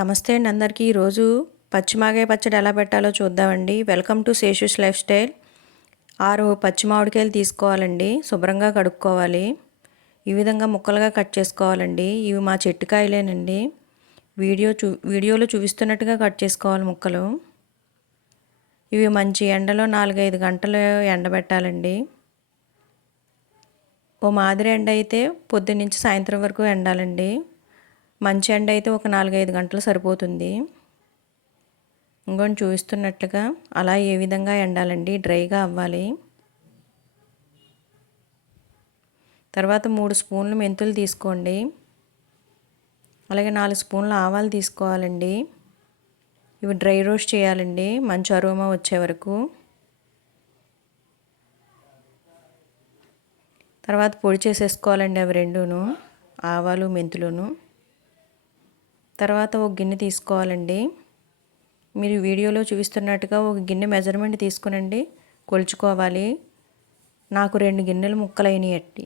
నమస్తే అండి అందరికీ. ఈరోజు పచ్చిమాగాయ పచ్చడి ఎలా పెట్టాలో చూద్దామండి. Welcome to Seshu's lifestyle. 6 పచ్చి మామిడికాయలు తీసుకోవాలండి. శుభ్రంగా కడుక్కోవాలి. ఈ విధంగా ముక్కలుగా కట్ చేసుకోవాలండి. ఇవి మా చెట్టు కాయలేనండి. వీడియోలో చూపిస్తున్నట్టుగా కట్ చేసుకోవాలి ముక్కలు. ఇవి మంచి ఎండలో 4-5 గంటలు ఎండబెట్టాలండి. ఓ మాదిరి ఎండ అయితే పొద్దున్నుంచి సాయంత్రం వరకు ఎండాలండి. మంచి ఎండ అయితే ఒక 4-5 గంటలు సరిపోతుంది. ఇంకొని చూపిస్తున్నట్లుగా అలా ఏ విధంగా ఎండాలండి, డ్రైగా అవ్వాలి. తర్వాత 3 స్పూన్లు మెంతులు తీసుకోండి. అలాగే 4 స్పూన్ల ఆవాలు తీసుకోవాలండి. ఇవి డ్రై రోస్ట్ చేయాలండి మంచి అరోమా వచ్చే వరకు. తర్వాత పొడి చేసేసుకోవాలండి అవి రెండును, ఆవాలు మెంతులును. తర్వాత ఒక గిన్నె తీసుకోవాలండి. మీరు వీడియోలో చూపిస్తున్నట్టుగా ఒక గిన్నె మెజర్మెంట్ తీసుకునండి, కొలుచుకోవాలి. నాకు 2 గిన్నెలు ముక్కలు అయినాయి.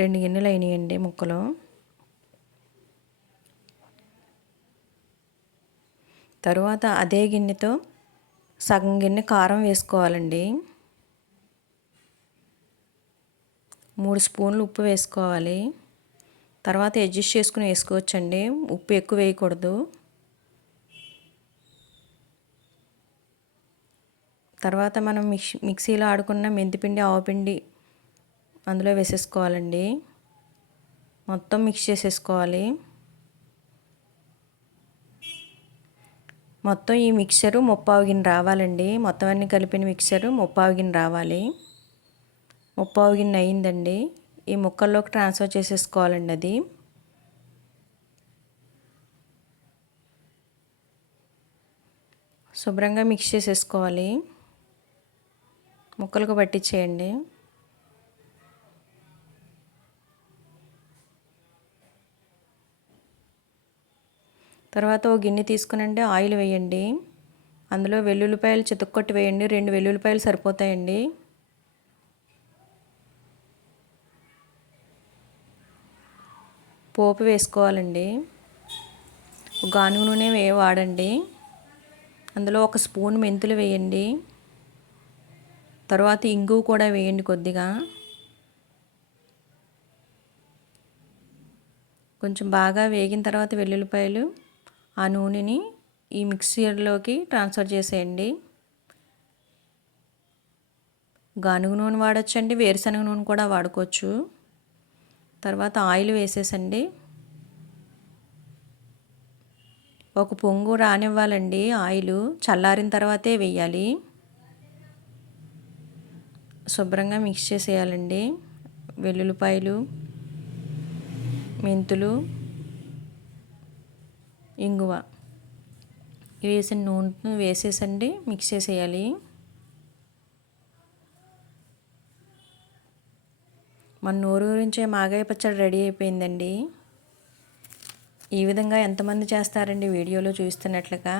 2 గిన్నెలు అయినాయండి ముక్కలు. తరువాత అదే గిన్నెతో సగం గిన్నె కారం వేసుకోవాలండి. 3 స్పూన్లు ఉప్పు వేసుకోవాలి. తర్వాత అడ్జస్ట్ చేసుకుని వేసుకోవచ్చండి, ఉప్పు ఎక్కువ వేయకూడదు. తర్వాత మనం మిక్సీలో ఆడుకున్న మెంతిపిండి, ఆవపిండి అందులో వేసేసుకోవాలండి. మొత్తం మిక్స్ చేసేసుకోవాలి. మొత్తం ఈ మిక్చరు 3/4 గిన్నె రావాలండి. మొత్తం అన్నీ కలిపిన మిక్చరు 3/4 గిన్నె రావాలి. 3/4 గిన్నె అయిందండి. ఈ ముక్కల్లోకి ట్రాన్స్ఫర్ చేసేసుకోవాలండి. అది శుభ్రంగా మిక్స్ చేసేసుకోవాలి. ముక్కలకు పట్టించేయండి. తర్వాత ఒక గిన్నె తీసుకునండి, ఆయిల్ వేయండి. అందులో వెల్లుల్లిపాయలు చితక్కొట్టి వేయండి. 2 వెల్లుల్లిపాయలు సరిపోతాయండి. పోపు వేసుకోవాలండి. గానుగ నూనె వాడండి. అందులో 1 స్పూన్ మెంతులు వేయండి. తర్వాత ఇంగువ కూడా వేయండి కొద్దిగా. కొంచెం బాగా వేగిన తర్వాత వెల్లుల్లిపాయలు ఆ నూనెని ఈ మిక్సర్లోకి ట్రాన్స్ఫర్ చేసేయండి. గానుగ నూనె వాడచ్చండి, వేరుశనగ నూనె కూడా వాడుకోవచ్చు. తర్వాత ఆయిల్ వేసేసండి. ఒక పొంగు రానివ్వాలండి. ఆయిల్ చల్లారిన తర్వాతే వేయాలి. శుభ్రంగా మిక్స్ చేసేయాలండి. వెల్లుల్లిపాయలు, మెంతులు, ఇంగువ వేసిన నూనె వేసేసండి మిక్స్ చేసేయాలి. మన నోరు గురించే మాగాయ పచ్చడి రెడీ అయిపోయిందండి. ఈ విధంగా ఎంతమంది చేస్తారండి వీడియోలో చూస్తున్నట్లుగా.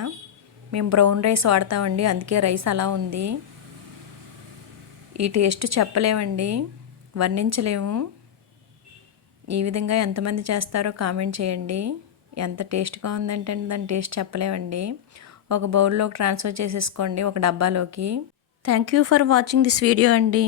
మేము బ్రౌన్ రైస్ వాడతామండి, అందుకే రైస్ అలా ఉంది. ఈ టేస్ట్ చెప్పలేమండి, వర్ణించలేము. ఈ విధంగా ఎంతమంది చేస్తారో కామెంట్ చేయండి. ఎంత టేస్ట్గా ఉందంటే దాని టేస్ట్ చెప్పలేమండి. ఒక బౌల్లోకి ట్రాన్స్ఫర్ చేసేసుకోండి, ఒక డబ్బాలోకి. Thank you for watching this video అండి.